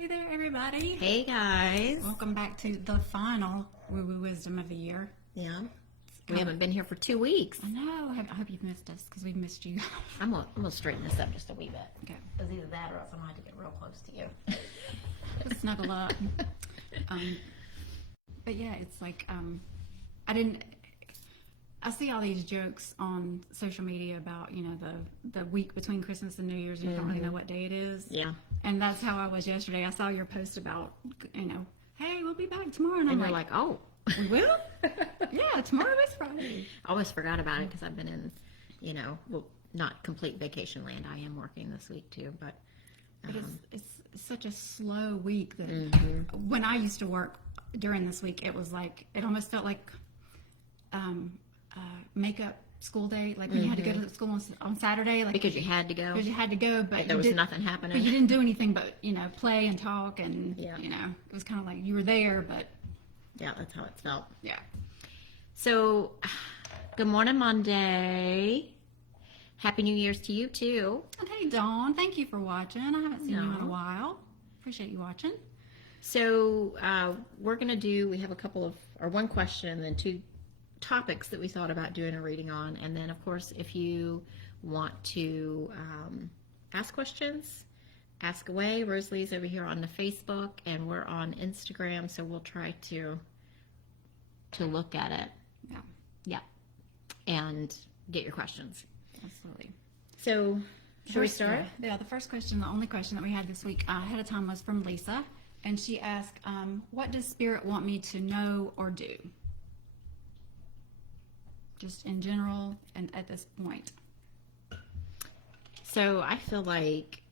Hey there, everybody. Hey, guys. Welcome back to the final Woo-Woo Wisdom of the year. Yeah. We haven't been here for 2 weeks. I know. I hope you've missed us because we've missed you. I'm gonna straighten this up just a wee bit. Okay. Because either that or else I'm going to have to get real close to you. Snuggle up. But yeah, it's like, I see all these jokes on social media about, the week between Christmas and New Year's. You don't really know what day it is. Yeah. And that's how I was yesterday. I saw your post about, hey, we'll be back tomorrow. And And I'm you're like, oh. we will? Yeah, tomorrow is Friday. I always forgot about it because I've been in, well, not complete vacation land. I am working this week too, but. It's such a slow week that when I used to work during this week, it was like, it almost felt like makeup school day, like when you had to go to school on Saturday. Like because you had to go. Because you had to go, but there was nothing happening. But you didn't do anything but, play and talk and, Yeah. it was kind of like you were there, but. Yeah, that's how it felt. Yeah. So, good morning, Monday. Happy New Year's to you, too. And hey, Dawn, thank you for watching. I haven't seen you in a while. Appreciate you watching. So, we're going to we have one question and then 2 topics that we thought about doing a reading on. And then, of course, if you want to ask questions, ask away. Rosalie's over here on the Facebook, and we're on Instagram, so we'll try to look at it. Yeah. And get your questions. Absolutely. So, should we start? Yeah, the first question, the only question that we had this week ahead of time was from Lisa, and she asked, what does Spirit want me to know or do? Just in general and at this point. So, I feel like,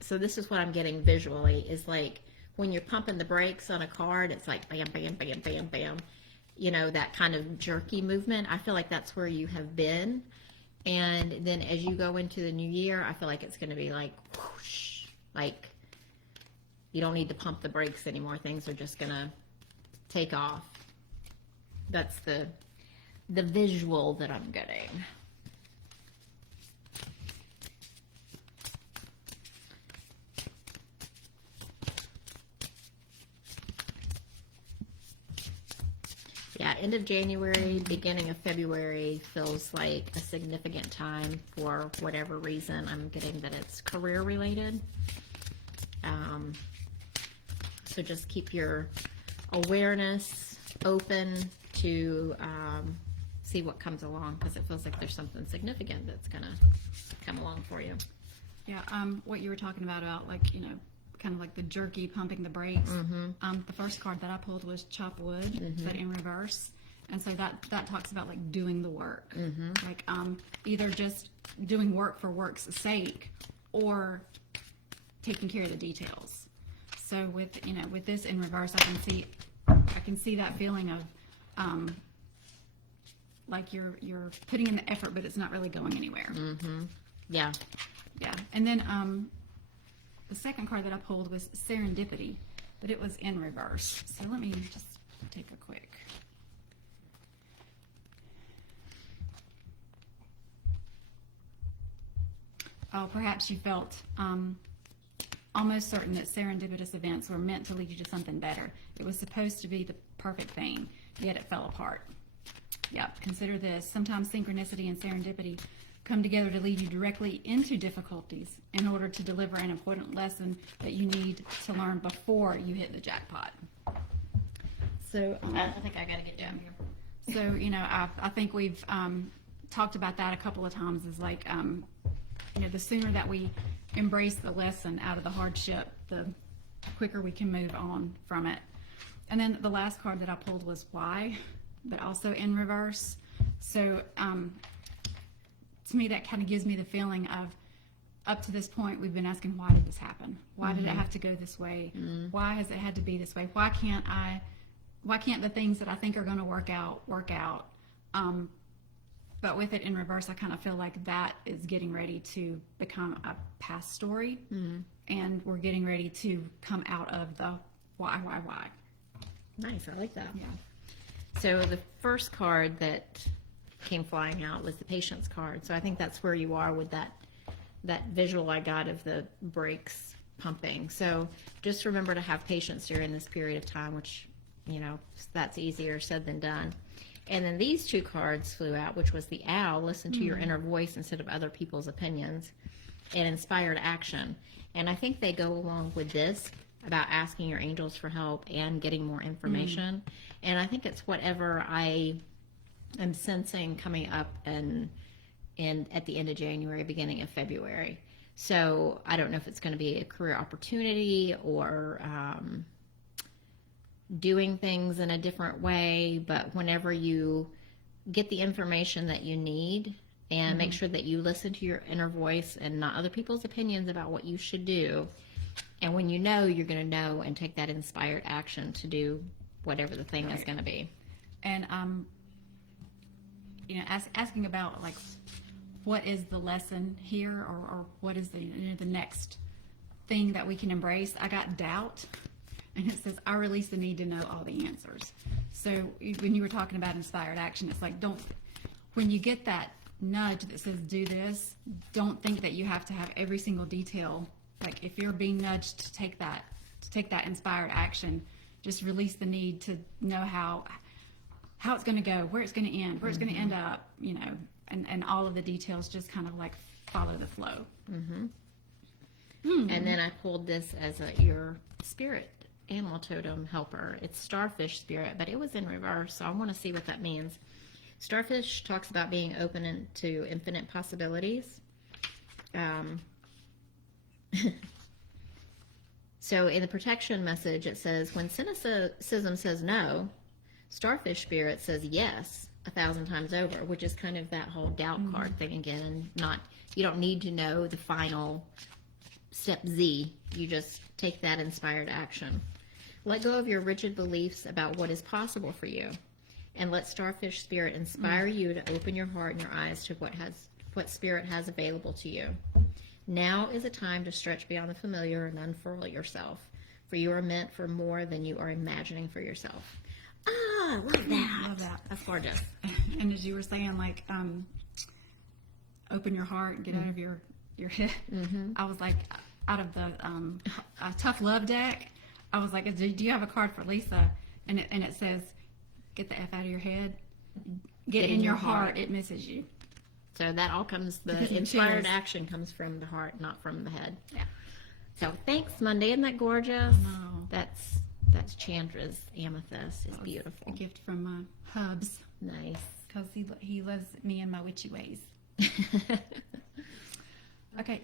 so this is what I'm getting visually, is like when you're pumping the brakes on a car, it's like bam, bam, bam, bam, bam. That kind of jerky movement. I feel like that's where you have been. And then as you go into the new year, I feel like it's going to be like whoosh, like you don't need to pump the brakes anymore. Things are just going to take off. That's the visual that I'm getting. Yeah, end of January, beginning of February feels like a significant time for whatever reason. I'm getting that it's career related. So just keep your awareness open to see what comes along, because it feels like there's something significant that's going to come along for you. Yeah, what you were talking about like, kind of like the jerky pumping the brakes. The first card that I pulled was chop wood, but in reverse. And so that talks about like doing the work, like either just doing work for work's sake or taking care of the details. So with this in reverse, I can see that feeling of like you're putting in the effort, but it's not really going anywhere. Yeah. And then the second card that I pulled was serendipity, but it was in reverse. So let me just take a quick. Oh, perhaps you felt almost certain that serendipitous events were meant to lead you to something better. It was supposed to be the perfect thing, yet it fell apart. Yep, consider this. Sometimes synchronicity and serendipity come together to lead you directly into difficulties in order to deliver an important lesson that you need to learn before you hit the jackpot. So I think I got to get down here. So, I think we've talked about that a couple of times, is like, the sooner that we embrace the lesson out of the hardship, the quicker we can move on from it. And then the last card that I pulled was why, but also in reverse. So, to me, that kind of gives me the feeling of, up to this point, we've been asking, why did this happen? Why did it have to go this way? Why has it had to be this way? Why can't the things that I think are going to work out? But with it in reverse, I kind of feel like that is getting ready to become a past story, and we're getting ready to come out of the why. Nice, I like that. Yeah. So the first card that came flying out was the patience card. So I think that's where you are with that visual I got of the brakes pumping. So just remember to have patience during this period of time, which, that's easier said than done. And then these two cards flew out, which was the owl, listen to your inner voice instead of other people's opinions, and inspired action. And I think they go along with this about asking your angels for help and getting more information. And I think it's whatever I am sensing coming up and at the end of January, beginning of February. So I don't know if it's going to be a career opportunity or doing things in a different way, but whenever you get the information that you need and make sure that you listen to your inner voice and not other people's opinions about what you should do. And when you know, you're going to know and take that inspired action to do whatever the thing is going to be. And, asking about like, what is the lesson here, or what is the next thing that we can embrace? I got doubt. And it says, I release the need to know all the answers. So when you were talking about inspired action, it's like, when you get that nudge that says do this, don't think that you have to have every single detail. Like if you're being nudged to take that inspired action, just release the need to know how it's going to go, where it's going to end, where it's going to end up, and all of the details, just kind of like follow the flow. And then I pulled this as your spirit animal totem helper. It's starfish spirit, but it was in reverse, so I want to see what that means. Starfish talks about being open to infinite possibilities. So in the protection message, it says, when cynicism says no, starfish spirit says yes 1,000 times over, which is kind of that whole doubt card thing again. And you don't need to know the final step Z. You just take that inspired action. Let go of your rigid beliefs about what is possible for you, and let starfish spirit inspire you to open your heart and your eyes to what spirit has available to you. Now is a time to stretch beyond the familiar and unfurl yourself, for you are meant for more than you are imagining for yourself. Ah, love that. Love that. That's gorgeous. And as you were saying, like, open your heart, get out of your head. I was like, out of the tough love deck, I was like, do you have a card for Lisa? And it says, get the F out of your head, get in your heart, it misses you. So that all comes, the inspired action comes from the heart, not from the head. Yeah. So thanks, Monday. Isn't that gorgeous? Wow. That's Chandra's amethyst. It's beautiful. A gift from Hubs, Nice. because he loves me and my witchy ways. Okay.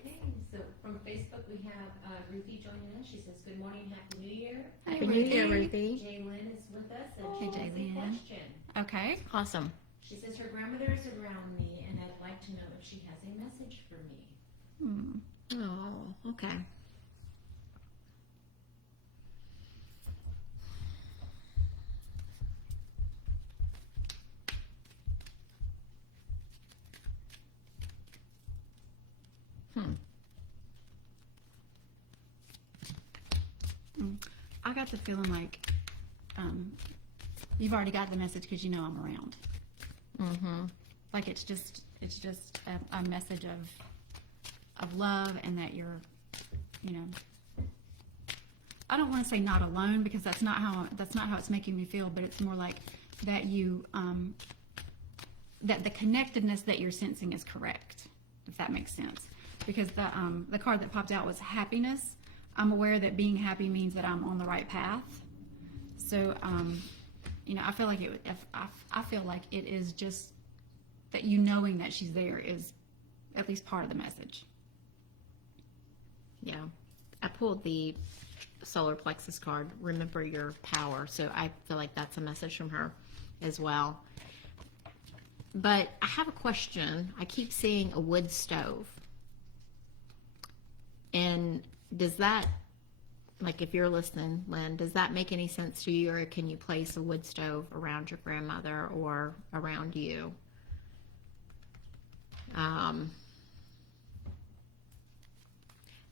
So from Facebook, we have Ruthie joining us. She says, good morning, Happy New Year. Happy New Year, Ruthie. Jaylyn is with us, and Hey, she has a Jaylyn. question. Okay. Awesome. She says her grandmother is around me, and I'd like to know if she has a message for me. Oh, okay. I got the feeling like you've already got the message because you know I'm around. Like it's just a message of love, and that you're, I don't want to say not alone, because that's not how it's making me feel, but it's more like that you that the connectedness that you're sensing is correct, if that makes sense. Because the card that popped out was happiness. I'm aware that being happy means that I'm on the right path. So, I feel like I feel like it is just that you knowing that she's there is at least part of the message. Yeah. I pulled the solar plexus card, remember your power. So I feel like that's a message from her as well. But I have a question. I keep seeing a wood stove. And does that, like if you're listening, Lynn, does that make any sense to you, or can you place a wood stove around your grandmother or around you?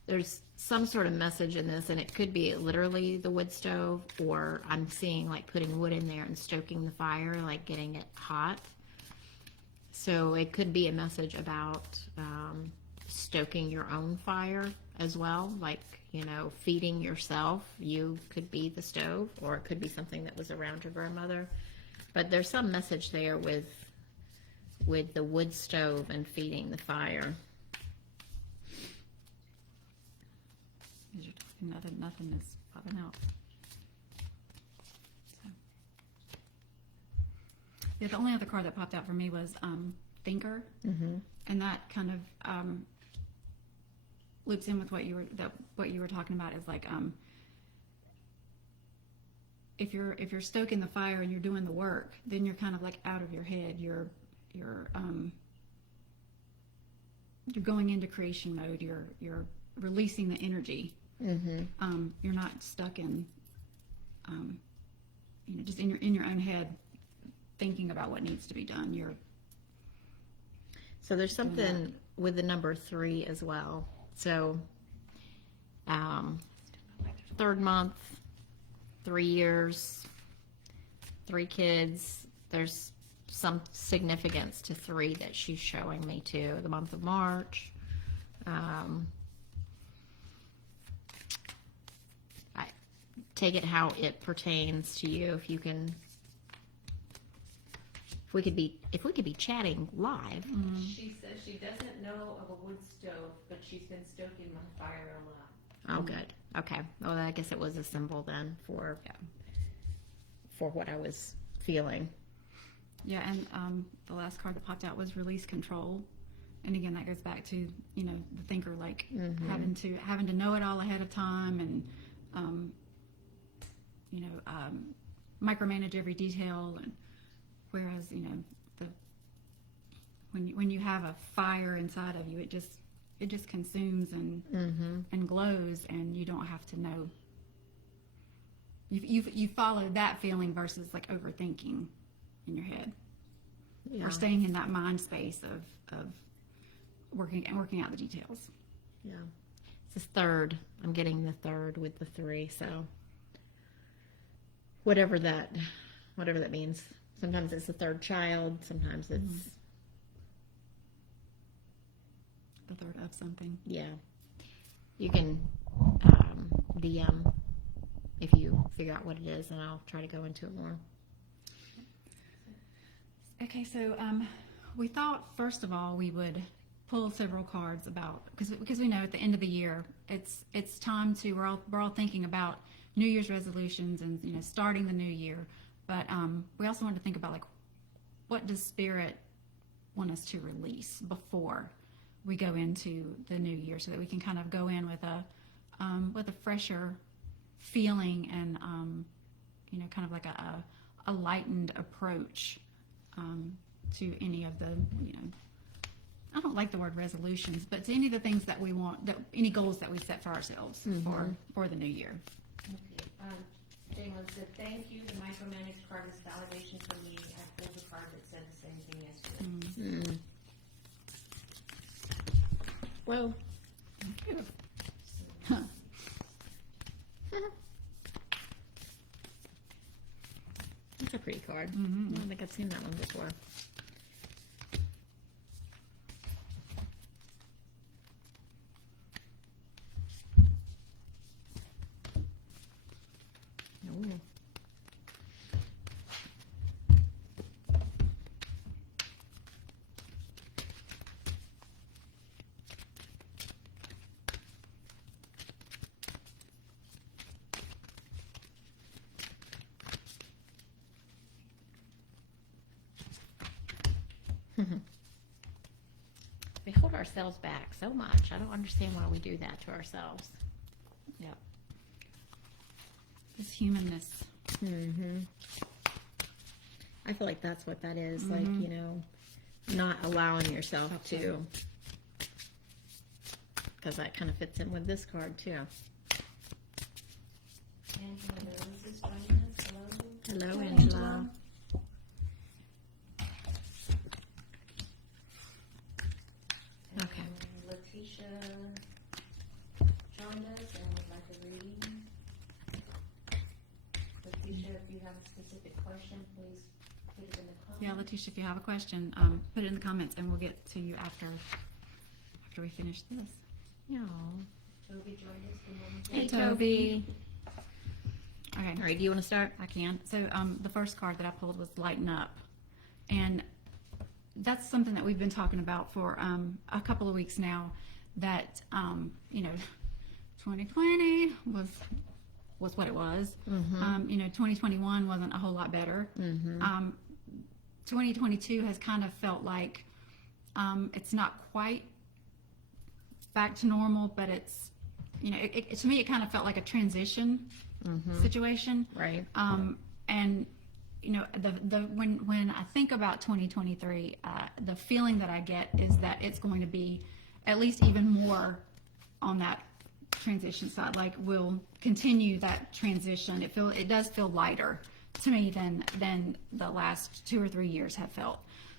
There's some sort of message in this, and it could be literally the wood stove, or I'm seeing like putting wood in there and stoking the fire, like getting it hot. So it could be a message about stoking your own fire as well, like, you know, feeding yourself. You could be the stove, or it could be something that was around your grandmother. But there's some message there with the wood stove and feeding the fire. Nothing is popping out. So. Yeah, the only other card that popped out for me was Thinker, and that kind of loops in with what you were talking about. Is like if you're stoking the fire and you're doing the work, then you're kind of like out of your head. You're going into creation mode. You're releasing the energy. You're not stuck in, just in your own head, thinking about what needs to be done. So there's something with the number 3 as well. So, 3rd month, 3 years, 3 kids. There's some significance to 3 that she's showing me too. The month of March. Take it how it pertains to you. If you can, if we could be chatting live. She says she doesn't know of a wood stove, but she's been stoking my fire a lot. Oh, good. Okay. Well, I guess it was a symbol then for what I was feeling. Yeah, and the last card that popped out was Release Control, and again that goes back to the thinker, like having to know it all ahead of time, and micromanage every detail, and whereas when you have a fire inside of you, it just consumes and glows, and you don't have to know. You follow that feeling versus like overthinking in your head, or staying in that mind space of working out the details. Yeah, it's the 3rd. I'm getting the 3rd with the 3, so whatever that means. Sometimes it's the 3rd child. Sometimes it's The 3rd of something. Yeah. You can DM if you figure out what it is, and I'll try to go into it more. Okay, so we thought first of all we would pull several cards about because we know at the end of the year it's time to we're all thinking about New Year's resolutions and starting the new year, but we also want to think about like what does Spirit want us to release before we go into the new year, so that we can kind of go in with a fresher feeling and kind of like a lightened approach to any of the I don't like the word resolutions, but to any of the things that we want, any goals that we set for ourselves for the new year. Okay. Jalen said, thank you. The micromanage card is validation for me. I pulled a card that said the same thing yesterday. Well, that's a pretty card. I don't think I've seen that one before. Ooh. We hold ourselves back so much. I don't understand why we do that to ourselves. Yep. This humanness. I feel like that's what that is. Like, not allowing yourself to. Because that kind of fits in with this card, too. Angela Rose is joining us. Hello. Hello, Angela. Okay. Latisha joined us and would like a reading. Latisha, if you have a specific question, please put it in the comments. Yeah, Latisha, if you have a question, put it in the comments and we'll get to you after after we finish this. Yeah. Tovi joined us. Good morning. Hey, Tovi. Tovi. Okay. All right, do you want to start? I can. So the first card that I pulled was Lighten Up. And that's something that we've been talking about for a couple of weeks now, that, 2020 was what it was. 2021 wasn't a whole lot better. 2022 has kind of felt like it's not quite back to normal, but it's, to me it kind of felt like a transition situation. Right. And when I think about 2023, the feeling that I get is that it's going to be at least even more on that transition side. Like, we'll continue that transition. It does feel lighter to me than the last 2 or 3 years have felt.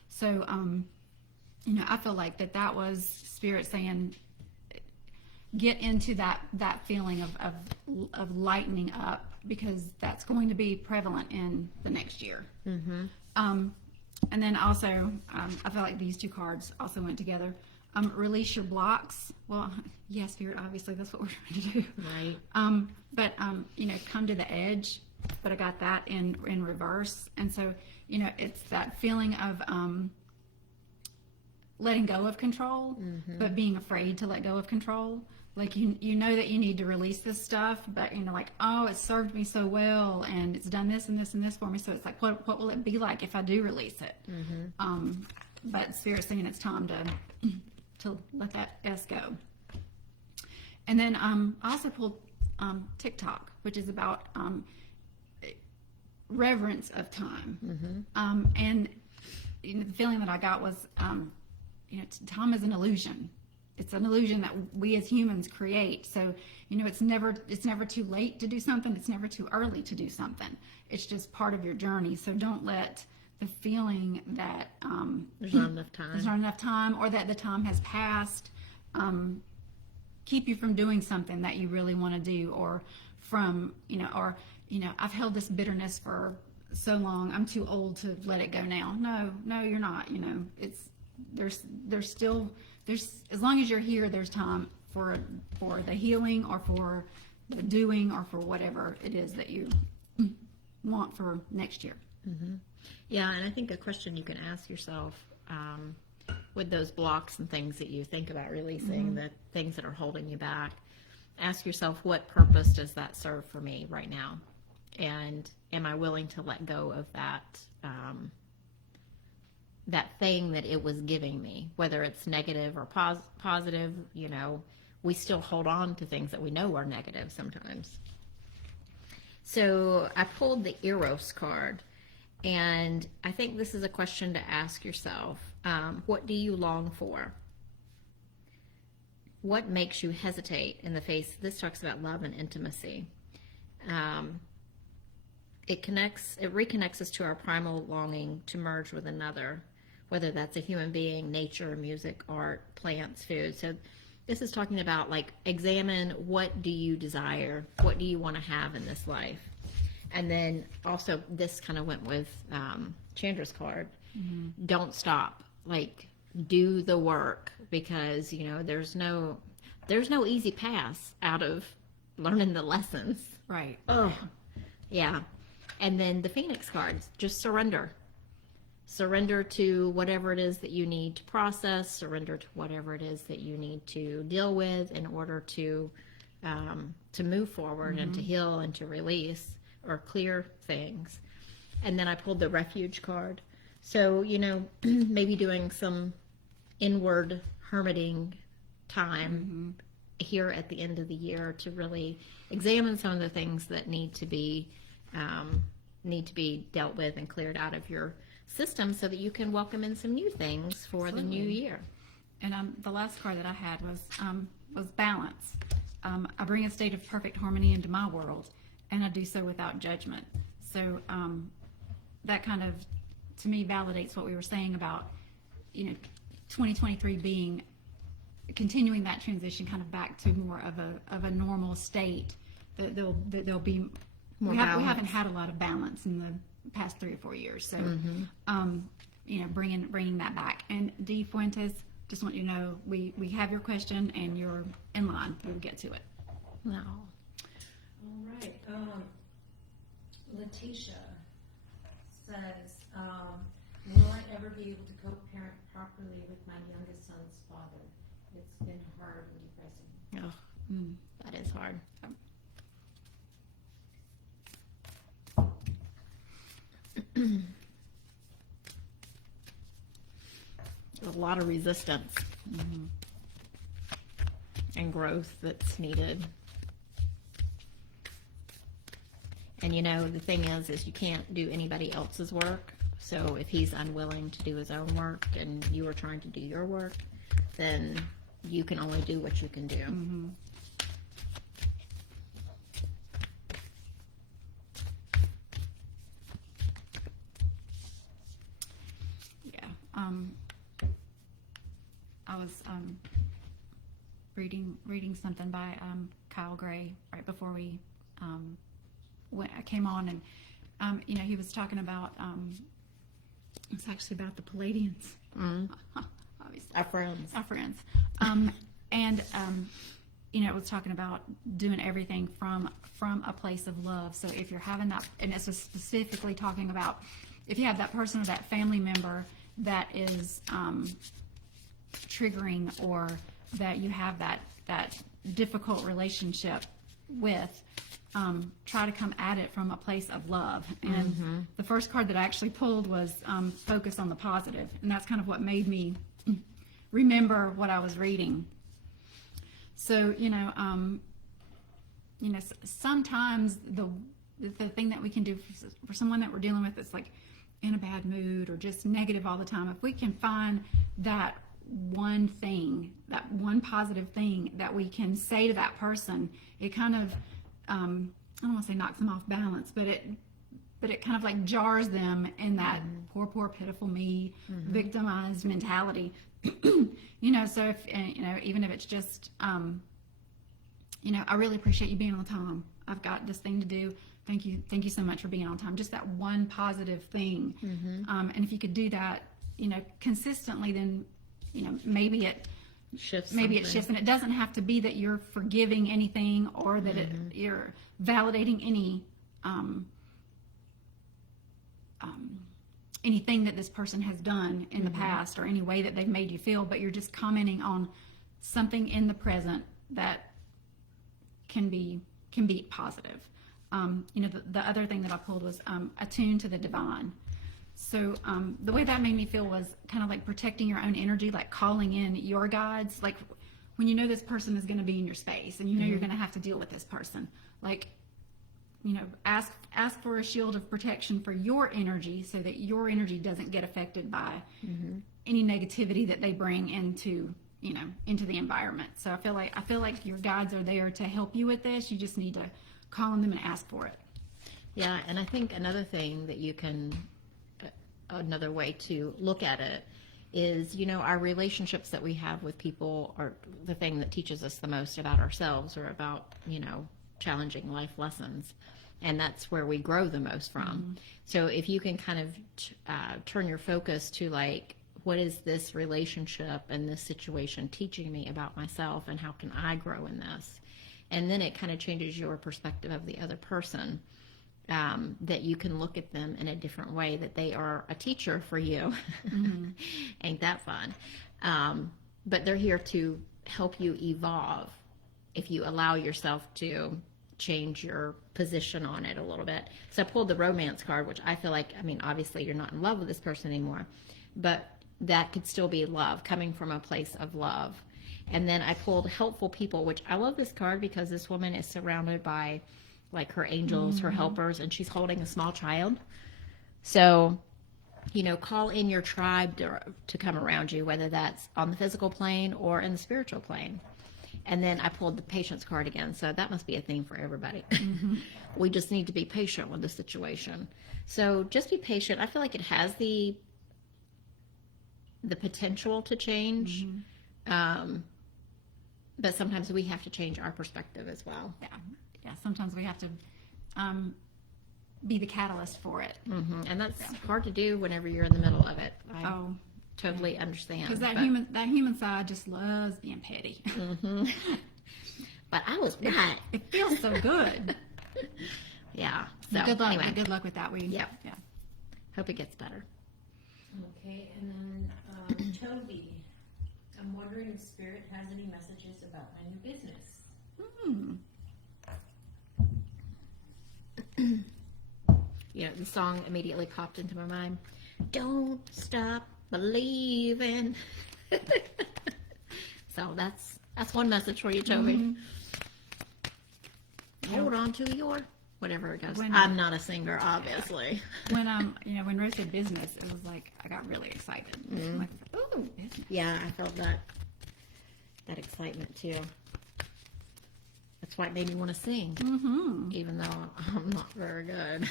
So, I feel like that was Spirit saying, get into that feeling of lightening up, because that's going to be prevalent in the next year. And then also, I feel like these two cards also went together. Release your blocks. Well, yes, Spirit, obviously that's what we're trying to do. Right. But come to the edge. But I got that in reverse. And so, it's that feeling of letting go of control, but being afraid to let go of control. Like, you know that you need to release this stuff, but like, oh, it served me so well, and it's done this and this and this for me. So it's like, what will it be like if I do release it? But Spirit's saying it's time to let that S go. And then I also pulled TikTok, which is about reverence of time. And the feeling that I got was, time is an illusion. It's an illusion that we as humans create. So, it's never too late to do something. It's never too early to do something. It's just part of your journey. So don't let the feeling that There's not enough time. Or that the time has passed keep you from doing something that you really want to do, or from, I've held this bitterness for so long, I'm too old to let it go now. No, you're not. There's still, as long as you're here, there's time for the healing, or for the doing, or for whatever it is that you want for next year. Yeah, and I think a question you can ask yourself with those blocks and things that you think about releasing, the things that are holding you back, ask yourself, what purpose does that serve for me right now? And am I willing to let go of that that thing that it was giving me, whether it's negative or positive? We still hold on to things that we know are negative sometimes. So I pulled the Eros card, and I think this is a question to ask yourself. What do you long for? What makes you hesitate in the face? This talks about love and intimacy. It reconnects us to our primal longing to merge with another, whether that's a human being, nature, music, art, plants, food. So this is talking about, like, examine, what do you desire? What do you want to have in this life? And then also, this kind of went with Chandra's card. Don't stop. Like, do the work, because there's no easy pass out of learning the lessons. Right. Oh, yeah. And then the Phoenix cards, just surrender. Surrender to whatever it is that you need to process. Surrender to whatever it is that you need to deal with in order to move forward and to heal and to release or clear things. And then I pulled the Refuge card. So, maybe doing some inward hermiting time here at the end of the year to really examine some of the things that need to be dealt with and cleared out of your system, so that you can welcome in some new things for the new year. And the last card that I had was balance. I bring a state of perfect harmony into my world, and I do so without judgment. So that kind of, to me, validates what we were saying about 2023 being, continuing that transition kind of back to more of a normal state. That there'll be more. We haven't had a lot of balance in the past 3 or 4 years. So bringing that back. And DFuentes, just want you to know we have your question and you're in line. We'll get to it. No. All right. Latisha says, will I ever be able to co-parent properly with my youngest son's father? It's been hard and depressing. Oh, that is hard. A lot of resistance and growth that's needed. And you know, the thing is you can't do anybody else's work. So if he's unwilling to do his own work and you are trying to do your work, then you can only do what you can do. Yeah. I was reading something by Kyle Gray right before we I came on, and you know, he was talking about it's actually about the Palladians, obviously Our friends. and you know, it was talking about doing everything from a place of love. So if you're having that, and it's just specifically talking about if you have that person or that family member that is triggering, or that you have that difficult relationship with, try to come at it from a place of love. And the first card that I actually pulled was focus on the positive, and that's kind of what made me remember what I was reading. So sometimes the thing that we can do for someone that we're dealing with that's like in a bad mood or just negative all the time, if we can find that one thing, that one positive thing that we can say to that person, it kind of I don't want to say knocks them off balance, but it kind of like jars them in that poor pitiful me, victimized mentality. So if even if it's just I really appreciate you being on time. I've got this thing to do. Thank you so much for being on time. Just that one positive thing. And if you could do that, consistently, then maybe it shifts, and it doesn't have to be that you're forgiving anything, or that you're validating anything that this person has done in the past, or any way that they've made you feel, but you're just commenting on something in the present that can be positive. The other thing that I pulled was attune to the divine. So the way that made me feel was kind of like protecting your own energy, like calling in your guides. Like when you know this person is going to be in your space, and you're going to have to deal with this person, like ask for a shield of protection for your energy, so that your energy doesn't get affected by any negativity that they bring into the environment. So I feel like your guides are there to help you with this. You just need to call on them and ask for it. Yeah, and I think another thing that you can, another way to look at it is, our relationships that we have with people are the thing that teaches us the most about ourselves, or about, challenging life lessons. And that's where we grow the most from. So if you can kind of turn your focus to like, what is this relationship and this situation teaching me about myself, and how can I grow in this? And then it kind of changes your perspective of the other person, that you can look at them in a different way, that they are a teacher for you. Ain't that fun? But they're here to help you evolve if you allow yourself to change your position on it a little bit. So I pulled the romance card, which I feel like, obviously you're not in love with this person anymore, but that could still be love, coming from a place of love. And then I pulled helpful people, which I love this card because this woman is surrounded by like her angels, her helpers, and she's holding a small child. So, call in your tribe to come around you, whether that's on the physical plane or in the spiritual plane. And then I pulled the patience card again. So that must be a theme for everybody. We just need to be patient with the situation. So just be patient. I feel like it has the potential to change. But sometimes we have to change our perspective as well. Yeah. Sometimes we have to be the catalyst for it. And that's hard to do whenever you're in the middle of it. totally understand. Because that but- human side just loves being petty. Mhm. But I was right. It feels so good. Yeah. So Good luck. anyway, Good luck with that. Yep. Yeah. hope it gets better. Okay, and then Tovi, I'm wondering if Spirit has any messages about my new business. You know, the song immediately popped into my mind. Don't stop believing. So that's one message for you, Toby. Hold on to your whatever it goes. When- I'm not a singer, obviously. When Rose said business, it was like I got really excited. I'm like, ooh, business. Yeah, I felt that excitement too. That's why it made me want to sing, Mm-hmm. even though I'm not very good.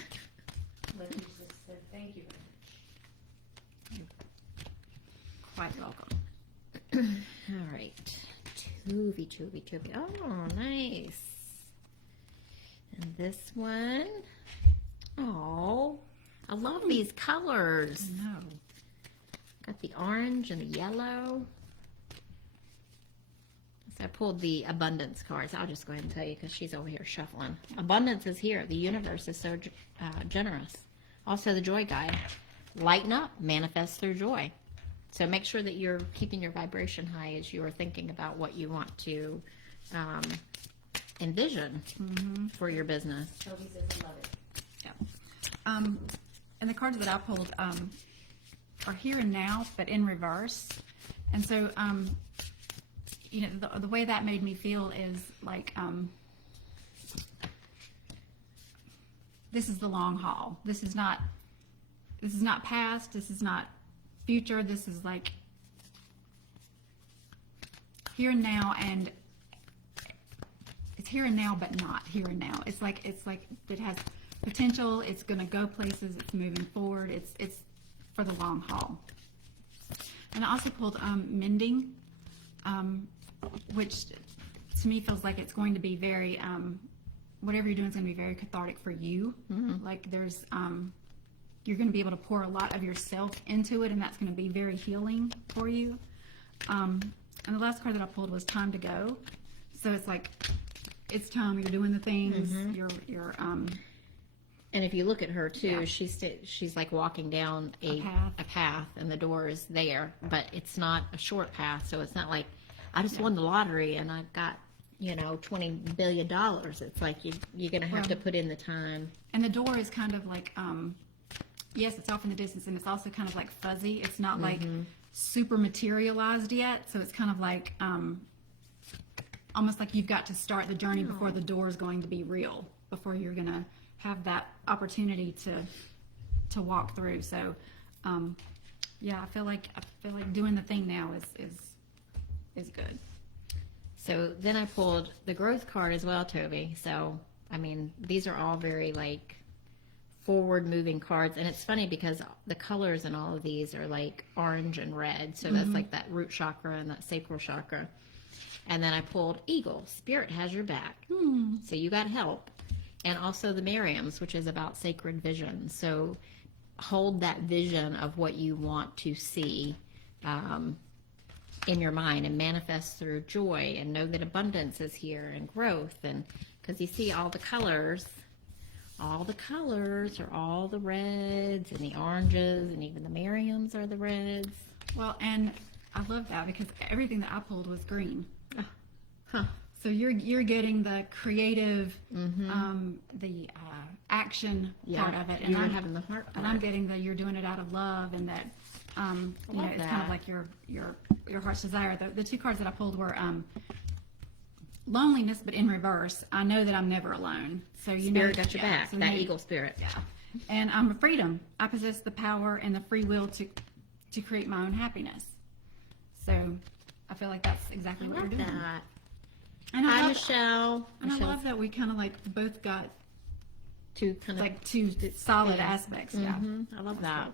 Latisha said, thank you very Quite welcome. All right. Tovi. Oh, nice. And this one. Oh, I love these colors. No. Got the orange and the yellow. So I pulled the abundance cards. I'll just go ahead and tell you because she's over here shuffling. Abundance is here. The universe is so generous. Also the joy guide. Lighten up, manifest through joy. So make sure that you're keeping your vibration high as you are thinking about what you want to envision for your business. much. Tovi says, I love it. Yeah. And the cards that I pulled are here and now, but in reverse. And so, the way that made me feel is like, this is the long haul. This is not past. This is not future. This is like here and now, and it's here and now, but not here and now. It's like it has potential. It's going to go places. It's moving forward. It's for the long haul. And I also pulled mending, which to me feels like it's going to be very whatever you're doing is going to be very cathartic for you. Like there's you're going to be able to pour a lot of yourself into it, and that's going to be very healing for you. And the last card that I pulled was time to go. So it's like it's time. You're doing the things. You're And if you look at her too, Yeah. she's like walking down a path. path, and the door is there, but it's not a short path. So it's not like I just won the lottery and I've got $20 billion. It's like you're going to have to put in the time. And the door is kind of like, yes, it's off in the distance, and it's also kind of like fuzzy. It's not like super materialized yet, so it's kind of like almost like you've got to start the journey before the door is going to be real, before you're going to have that opportunity to walk through. So, yeah, I feel like doing the thing now is good. So then I pulled the growth card as well, Toby. So, I mean, these are all very like forward moving cards. And it's funny because the colors in all of these are like orange and red. So that's like that root chakra and that sacral chakra. And then I pulled eagle. Spirit has your back. So you got help. And also the Miriams, which is about sacred vision. So hold that vision of what you want to see in your mind and manifest through joy, and know that abundance is here and growth. And because you see all the colors are all the reds and the oranges, and even the Miriams are the reds. Well, and I love that because everything that I pulled was green. Huh. So you're getting the creative, the action part of it, and you're I'm having the heart part. and I'm getting that you're doing it out of love, and that love it's kind that. of like your heart's desire. The two cards that I pulled were loneliness, but in reverse. I know that I'm never alone. So Spirit got your back. so That eagle spirit. Yeah, and I'm a freedom. I possess the power and the free will to create my own happiness. So I feel like that's exactly I what you're love doing. that. And I Hi, love, Michelle. and I Michelle's love that we kind of like both got two kind of. like two solid aspects. Yeah. I love that.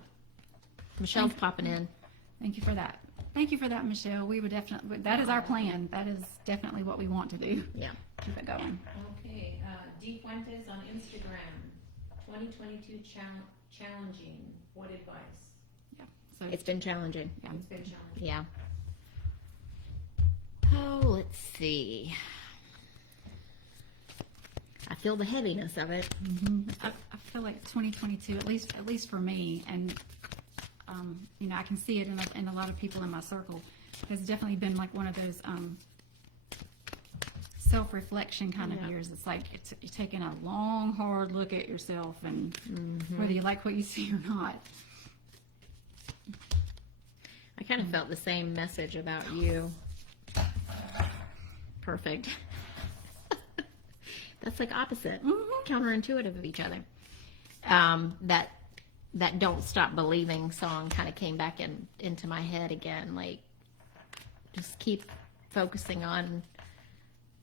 Michelle's popping in. Thank you for that. Thank you for that, Michelle. We would definitely, that is our plan. That is definitely what we want to do. Yeah. Keep it going. Okay, DFuentes on Instagram, 2022 challenging, what advice? Yeah. So It's been challenging. yeah. It's been challenging. Yeah. Oh, let's see. I feel the heaviness of it. I feel like 2022, at least for me, and you know, I can see it in a lot of people in my circle, has definitely been like one of those self-reflection kind of Yeah. years. It's like you're taking a long, hard look at yourself, and whether you like what you see or not. I kind of felt the same message about you. Perfect. That's like opposite, counterintuitive of each other. That "Don't Stop Believing" song kind of came back into my head again. Like, just keep focusing on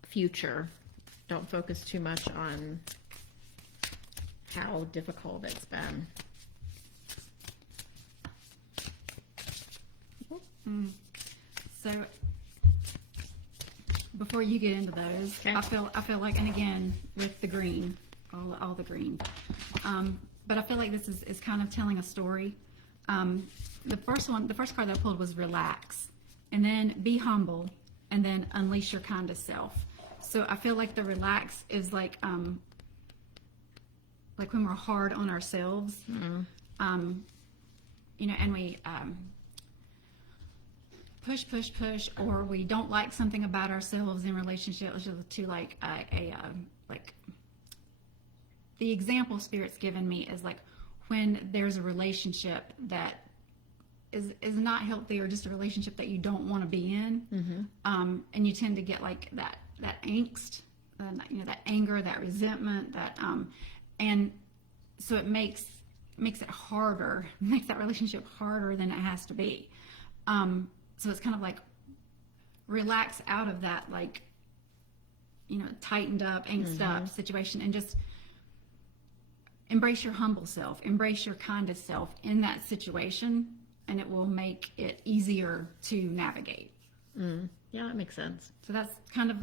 future. Don't focus too much on how difficult it's been. So before you get into those, Okay. I feel like, and again with the green, all the green, but I feel like this is kind of telling a story. The first card that I pulled was relax, and then be humble, and then unleash your kindest self. So I feel like the relax is like when we're hard on ourselves, you know, and we push, or we don't like something about ourselves in relationship to like like the example Spirit's given me is like when there's a relationship that is not healthy, or just a relationship that you don't want to be in, and you tend to get like that angst, you know, that anger, that resentment, that and so it makes it harder, makes that relationship harder than it has to be. So it's kind of like relax out of that, like, you know, tightened up, angst up situation, and just embrace your humble self, embrace your kindest self in that situation, and it will make it easier to navigate. Yeah, that makes sense. So that's kind of,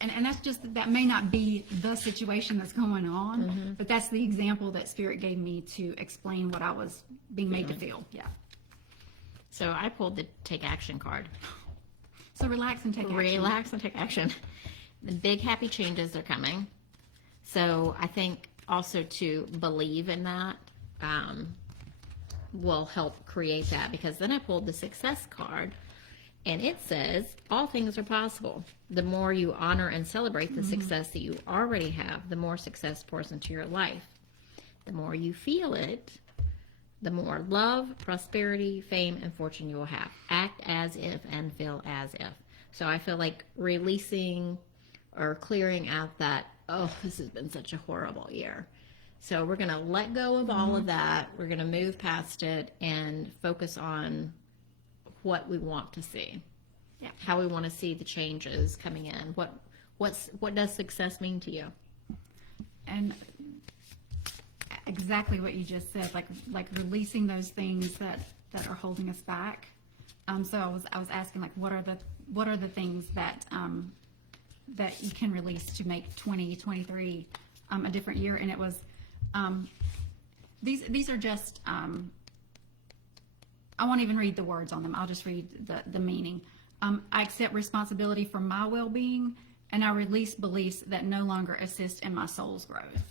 and that's just, that may not be the situation that's going on, but that's the example that Spirit gave me to explain what I was being made to feel. Yeah. So I pulled the Take Action card. So relax and take action. Relax and take action. The big happy changes are coming. So I think also to believe in that will help create that, because then I pulled the Success card, and it says all things are possible. The more you honor and celebrate the success that you already have, the more success pours into your life. The more you feel it, the more love, prosperity, fame, and fortune you will have. Act as if and feel as if. So I feel like releasing or clearing out that, oh, this has been such a horrible year. So we're going to let go of all of that. We're going to move past it and focus on what we want to see. Yeah. How we want to see the changes coming in. What does success mean to you? And exactly what you just said, like releasing those things that are holding us back. So I was asking, like, what are the things that that you can release to make 2023 a different year? And it was these are just I won't even read the words on them. I'll just read the meaning. I accept responsibility for my well-being, and I release beliefs that no longer assist in my soul's growth.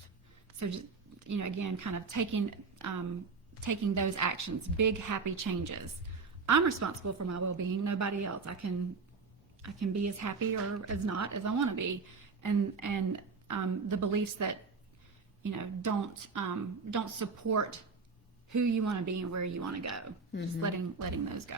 So just, you know, again, kind of taking those actions, big happy changes. I'm responsible for my well-being, nobody else. I can be as happy or as not as I want to be, and the beliefs that, you know, don't support who you want to be and where you want to go. Just letting those go.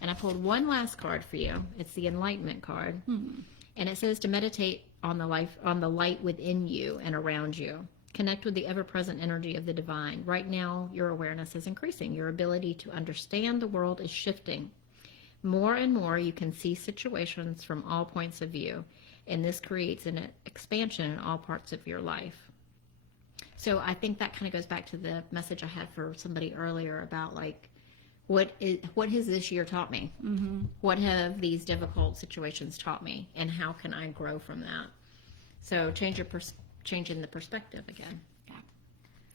And I pulled one last card for you. It's the Enlightenment card, and it says to meditate on the light within you and around you. Connect with the ever-present energy of the divine. Right now, your awareness is increasing. Your ability to understand the world is shifting. More and more, you can see situations from all points of view, and this creates an expansion in all parts of your life. So I think that kind of goes back to the message I had for somebody earlier about, like, what has this year taught me? What have these difficult situations taught me, and how can I grow from that? So changing the perspective again. Yeah,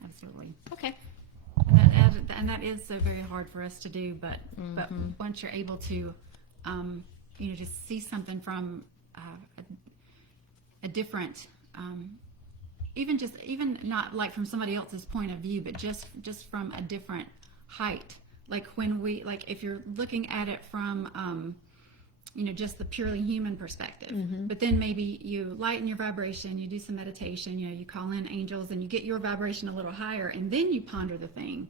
absolutely. Okay. That and that is so very hard for us to do. But once you're able to, just see something from a different, even not like from somebody else's point of view, but just from a different height. Like if you're looking at it from, just the purely human perspective, but then maybe you lighten your vibration, you do some meditation, you call in angels and you get your vibration a little higher, and then you ponder the thing.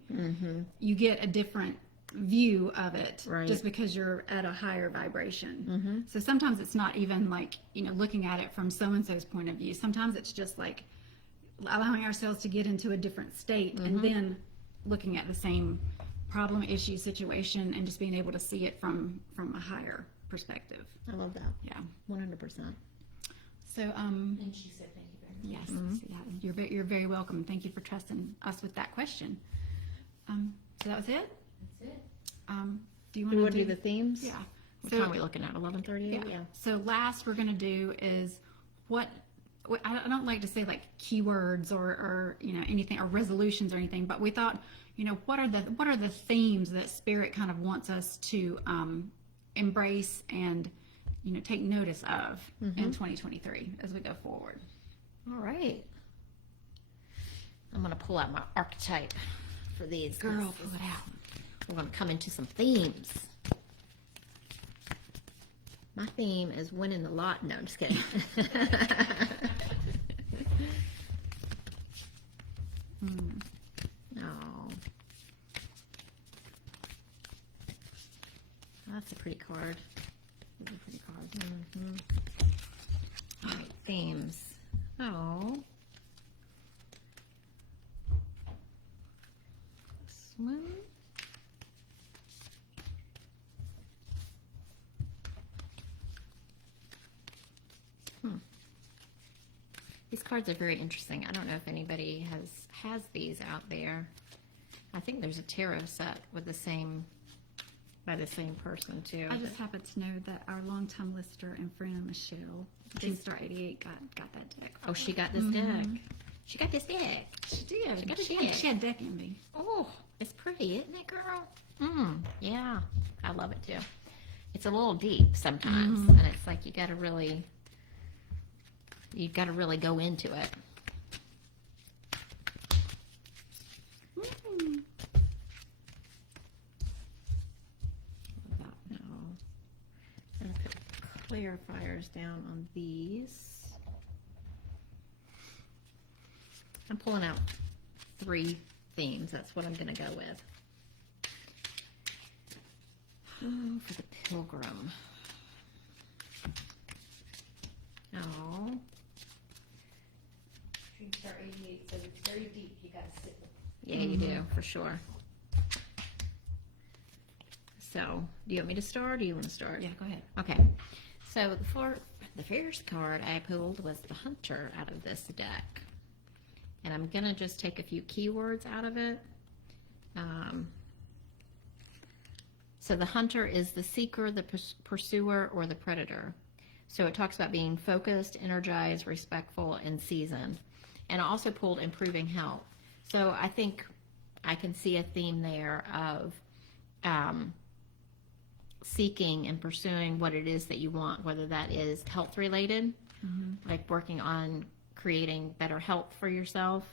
You get a different view of it, Right. just because you're at a higher vibration. So sometimes it's not even like, looking at it from so-and-so's point of view. Sometimes it's just like allowing ourselves to get into a different state and then looking at the same problem, issue, situation, and just being able to see it from a higher perspective. I love that. Yeah. 100%. So, And she said, thank you very much. yes, so yeah, you're very welcome. Thank you for trusting us with that question. So that was it. That's it. Do you Do we want want to to do the themes? Yeah. What So- time are we looking at? 11:38? Yeah. So last we're going to do is I don't like to say like keywords or anything or resolutions or anything, but we thought, what are the themes that Spirit kind of wants us to embrace and take notice of in 2023 as we go forward. All right. I'm going to pull out my archetype for these. Girl, pull it out. We're going to come into some themes. My theme is winning the lot. No, I'm just kidding. Oh. That's a pretty card. These are pretty cards. All right, themes. Oh. This one. These cards are very interesting. I don't know if anybody has these out there. I think there's a tarot set with by the same person too. I just happen to know that our longtime listener and friend Michelle, Star 88, got that deck. Oh, she got this deck. She got this deck. She did. She got a deck. She had deck envy. Oh, it's pretty, isn't it, girl? Yeah, I love it too. It's a little deep sometimes, and it's like you got to really go into it. No. I'm gonna put clarifiers down on these. I'm pulling out 3 themes. That's what I'm gonna go with. Oh, for the Pilgrim. Oh. Dream Star 88, so it's very deep. You gotta sit with it. Yeah, you do, for sure. So, do you want me to start, or do you want to start? Yeah, go ahead. Okay. So, the first card I pulled was the Hunter out of this deck. And I'm going to just take a few keywords out of it. So, the Hunter is the seeker, the pursuer, or the predator. So, it talks about being focused, energized, respectful, and seasoned. And I also pulled improving health. So, I think I can see a theme there of seeking and pursuing what it is that you want, whether that is health related, like working on creating better health for yourself.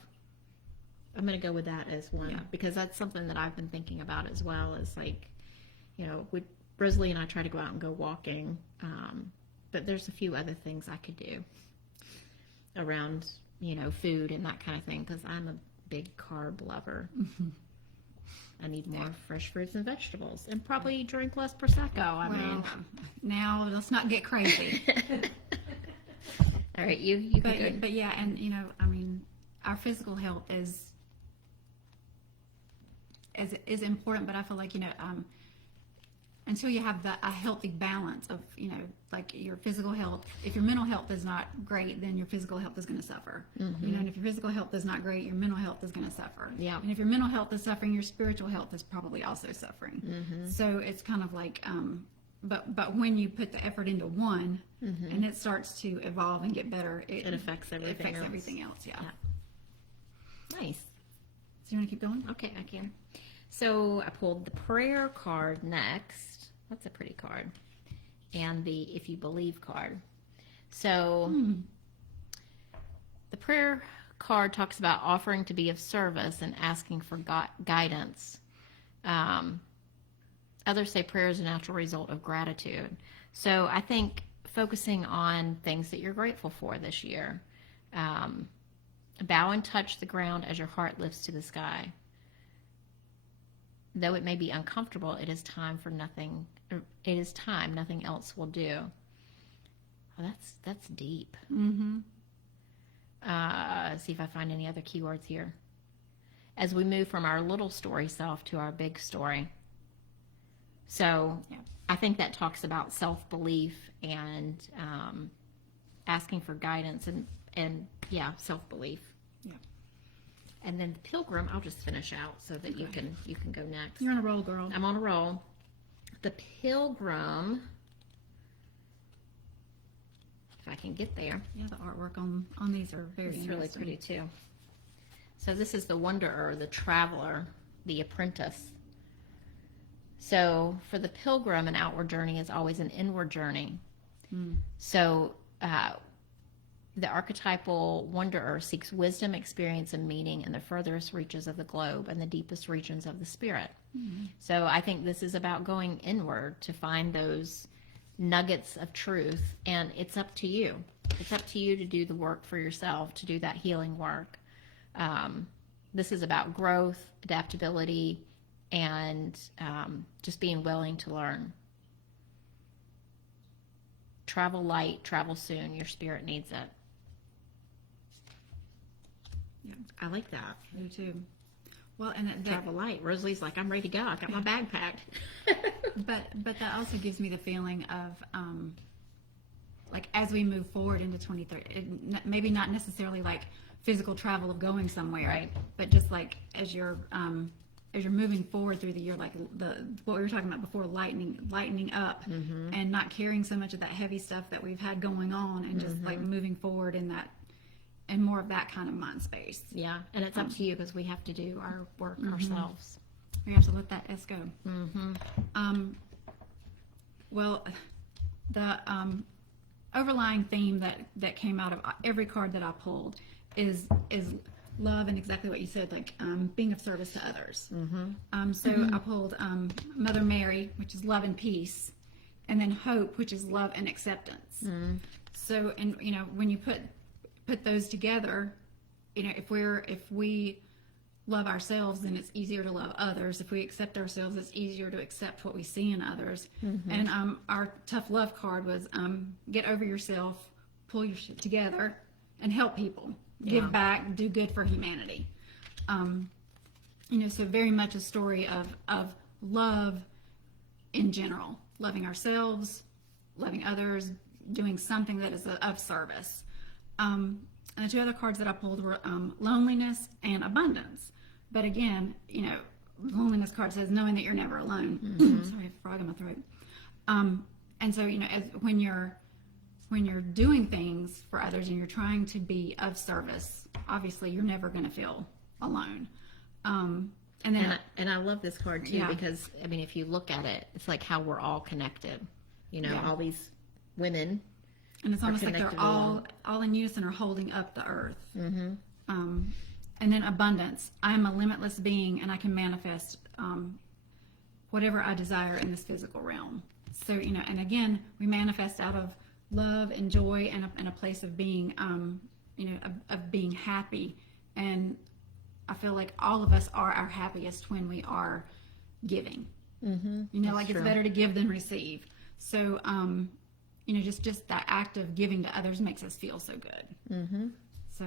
I'm going to go with that as one, because that's something that I've been thinking about as well. Is like, Rosalie and I try to go out and go walking, but there's a few other things I could do around, food and that kind of thing, because I'm a big carb lover. I need more fresh fruits and vegetables, and probably drink less Prosecco. I mean, now let's not get crazy. All right, you can do it. But yeah, and our physical health is important, but I feel like until you have a healthy balance of like your physical health. If your mental health is not great, then your physical health is going to suffer. And if your physical health is not great, your mental health is going to suffer. Yeah. And if your mental health is suffering, your spiritual health is probably also suffering. So it's kind of like, but when you put the effort into one, and it starts to evolve and get better, It affects everything else. Yeah. Nice. So you want to keep going? Okay, I can. So I pulled the prayer card next. That's a pretty card. And the if you believe card. So the prayer card talks about offering to be of service and asking for guidance. Others say prayer is a natural result of gratitude. So I think focusing on things that you're grateful for this year. Bow and touch the ground as your heart lifts to the sky. Though it may be uncomfortable, it is time for nothing. It is time. Nothing else will do. Oh, that's deep. Mm-hmm. See if I find any other keywords here. As we move from our little story self to our big story. So Yeah. I think that talks about self-belief and asking for guidance and self-belief. Yeah. And then the pilgrim, I'll just finish out so that you can go next. You're on a roll, girl. I'm on a roll. The pilgrim, if I can get there. Yeah, the artwork on these are very It's really interesting. pretty too. So this is the wanderer, the traveler, the apprentice. So for the pilgrim, an outward journey is always an inward journey. So the archetypal wanderer seeks wisdom, experience, and meaning in the furthest reaches of the globe and the deepest regions of the spirit. So I think this is about going inward to find those nuggets of truth, and it's up to you. It's up to you to do the work for yourself, to do that healing work. This is about growth, adaptability, and just being willing to learn. Travel light, travel soon. Your spirit needs it. Yeah, I like that. I do too. Well, and that, Travel light. Rosalie's like, I'm ready to go. I got my bag packed. but that also gives me the feeling of like as we move forward into 2030, maybe not necessarily like physical travel of going somewhere, Right. but just like as you're moving forward through the year, like what we were talking about before, lightening up, and not carrying so much of that heavy stuff that we've had going on, and just like moving forward in that, and more of that kind of mind space. Yeah, and it's up to you because we have to do our work ourselves. We have to let that S go. Well, the overlying theme that came out of every card that I pulled is love, and exactly what you said, like being of service to others. So I pulled Mother Mary, which is love and peace, and then hope, which is love and acceptance. So, and when you put those together, if we love ourselves, then it's easier to love others. If we accept ourselves, it's easier to accept what we see in others. And our tough love card was get over yourself, pull your shit together, and help people. Give back, do good for humanity. So very much a story of love in general, loving ourselves, loving others, doing something that is of service. And the two other cards that I pulled were loneliness and abundance. But again, loneliness card says knowing that you're never alone. Sorry, I have a frog in my throat. And so, as when you're doing things for others and you're trying to be of service, obviously you're never going to feel alone. And then, And I love this card too, Yeah. because if you look at it, it's like how we're all connected. All these women. and it's almost like they're connected all in unison or holding up the earth. And then abundance. I am a limitless being, and I can manifest whatever I desire in this physical realm. So, and again, we manifest out of love and joy and a place of being, of being happy. And I feel like all of us are our happiest when we are giving. Like it's better to give than receive. So, just that act of giving to others makes us feel so good. So,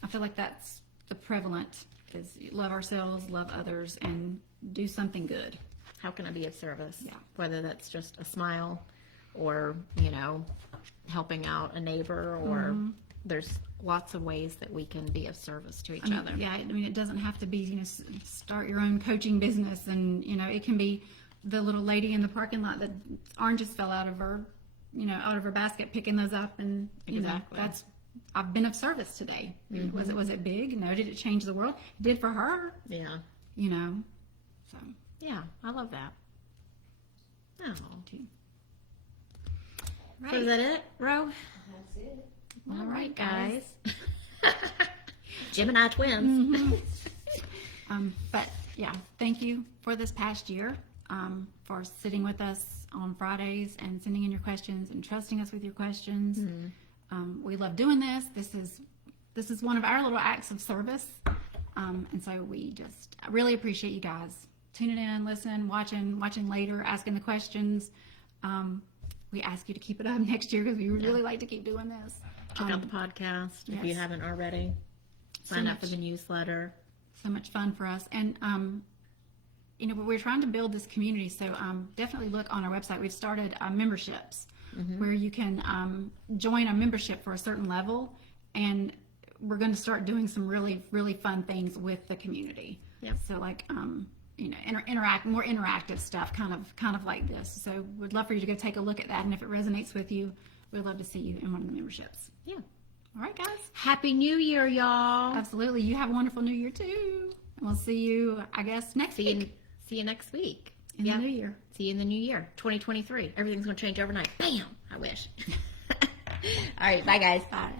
I feel like that's the prevalent is love ourselves, love others, and do something good. How can I be of service? Yeah. Whether that's just a smile or, helping out a neighbor, or there's lots of ways that we can be of service to each other. Yeah, it doesn't have to be, start your own coaching business, and, it can be the little lady in the parking lot that oranges fell out of her, basket, picking those up, and Exactly. I've been of service today. Was it big? No. Did it change the world? It did for her. Yeah. So, Yeah, I love that. Oh. too. So is that it, Ro? That's it. All right, guys. Gemini twins. But yeah, thank you for this past year, for sitting with us on Fridays and sending in your questions and trusting us with your questions. We love doing this. This is one of our little acts of service. And so we just really appreciate you guys tuning in, listening, watching later, asking the questions. We ask you to keep it up next year because we would really like to keep doing this. Check out the podcast if you yes. haven't already. Sign up for the newsletter. So much fun for us. And, we're trying to build this community. So definitely look on our website. We've started memberships where you can join a membership for a certain level. And we're going to start doing some really, really fun things with the community. Yep. So like, more interactive stuff, kind of like this. So we'd love for you to go take a look at that. And if it resonates with you, we'd love to see you in one of the memberships. Yeah. All right, guys. Happy New Year, y'all. Absolutely. You have a wonderful New Year too. And we'll see you, I guess, next week. See you next week. In the new year. See you in the new year, 2023. Everything's going to change overnight. Bam! I wish. All right. Bye, guys. Bye.